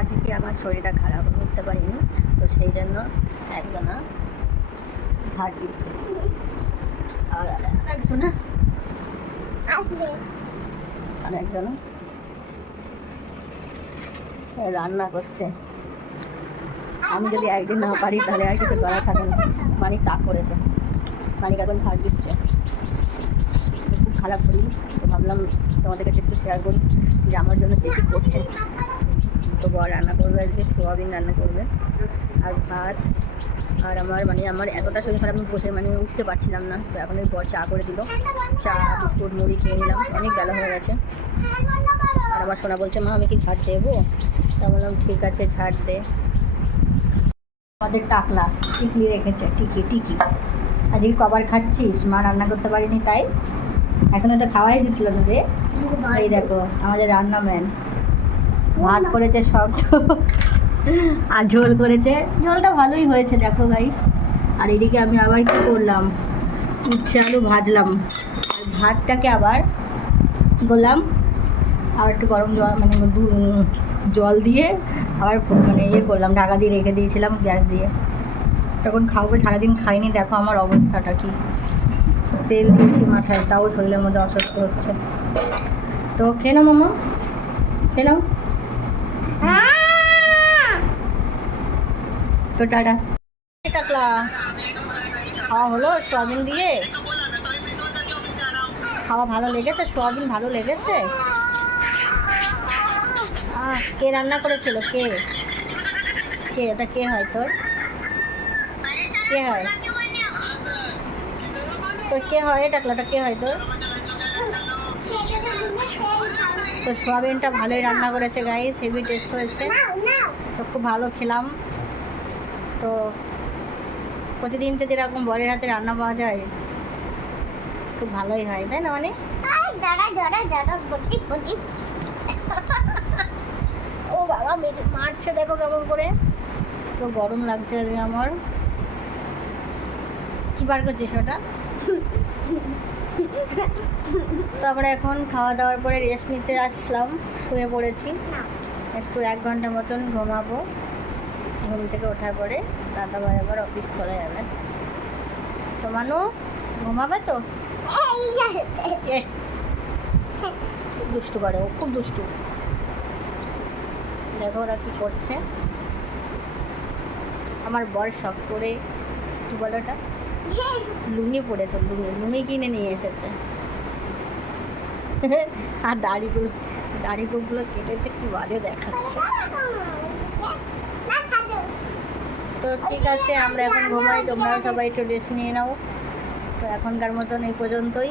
আজকে আমার শরীরটা খারাপ, উঠতে পারিনি, তো সেই জন্য একজনা ঝাড় দিচ্ছে আর একজনা রান্না করছে। আমি যদি একদিন না পারি তাহলে আর কিছু করার থাকে না। মানিক তাক করেছে, মানিক এখন ঝাড় দিচ্ছে। খুব খারাপ শরীর, তো ভাবলাম তোমাদের কাছে একটু শেয়ার করি যে আমার জন্য কী করছে। তো বর রান্না করবে, আজকে সোয়াবিন রান্না করবে আর ভাত। আর আমার এতটা শরীর খারাপ, আমি বসে উঠতে পারছিলাম না। তো এখন এই বর চা করে দিল, চা বিস্কুট মুড়ি খেয়ে নিলাম, অনেক বেলা হয়ে গেছে। আর আমার সোনা বলছে, মা আমি কি ঝাড় দেবো? তা বললাম ঠিক আছে ঝাড় দে। আমাদের টাকলা টিকলি রেখেছে, টিকি আজকে কবার খাচ্ছিস? মা রান্না করতে পারিনি তাই এখনো তো খাওয়াই জুটল না রে। এই দেখো আমাদের রান্নাম্যান ভাত করেছে শক্ত আর ঝোল করেছে, ঝোলটা ভালোই হয়েছে দেখো গাইস। আর এদিকে আমি আবার কি করলাম, উচ্ছে আলু ভাজলাম আর ভাতটাকে আবার কী করলাম, আর একটু গরম জল দিয়ে আবার ইয়ে করলাম, ঢাকা দিয়ে রেখে দিয়েছিলাম গ্যাস দিয়ে। তখন খাবো, সারাদিন খাইনি, দেখো আমার অবস্থাটা কি। তেল দিয়েছি মাথায়, তাও শরীরের মধ্যে অসুস্থ হচ্ছে। তো খেয়ে নাও মামা, খেয়ে নাও। তো টাটা। টাকলা খাওয়া হলো সোয়াবিন দিয়ে, খাওয়া ভালো লেগেছে? সোয়াবিন ভালো লেগেছে? কে রান্না করেছিল? কে কে ওটা কে হয় তোর? কে হয় তোর? কে হয় টাকলাটা? কে হয় তোর? তো সোয়াবিনটা ভালোই রান্না করেছে গাইস, হেভি টেস্ট হয়েছে, তো খুব ভালো খেলাম। তো প্রতিদিন যদি এরকম বরের হাতে রান্না পাওয়া যায় খুব ভালোই হয়, তাই না? মানে ও বাবা মারছে দেখো কেমন করে, তো গরম লাগছে আমার। কি বার করছিস ওটা? তারপরে এখন খাওয়া দাওয়ার পরে রেস্ট নিতে আসলাম, শুয়ে পড়েছি, একটু 1 ঘন্টা মতন ঘুমাবো। ঘুম থেকে ওঠার পরে দাদাভাই আবার অফিস চলে যাবে। তো মানু ঘুমাবে তো? দুষ্টু করে, ও খুব দুষ্টু। দেখো ওরা কি করছে। আমার বর শখ করে কি বলো ওটা, লুঙ্গি পরেছে, লুঙ্গি কিনে নিয়ে এসেছে। আর দাড়িগুলো কেটেছে, কি বাজে দেখাচ্ছে। তো ঠিক আছে, আমরা এখন ঘুমাই, তোমরাও সবাই একটু রেস্ট নিয়ে নাও। তো এখনকার মতন এই পর্যন্তই।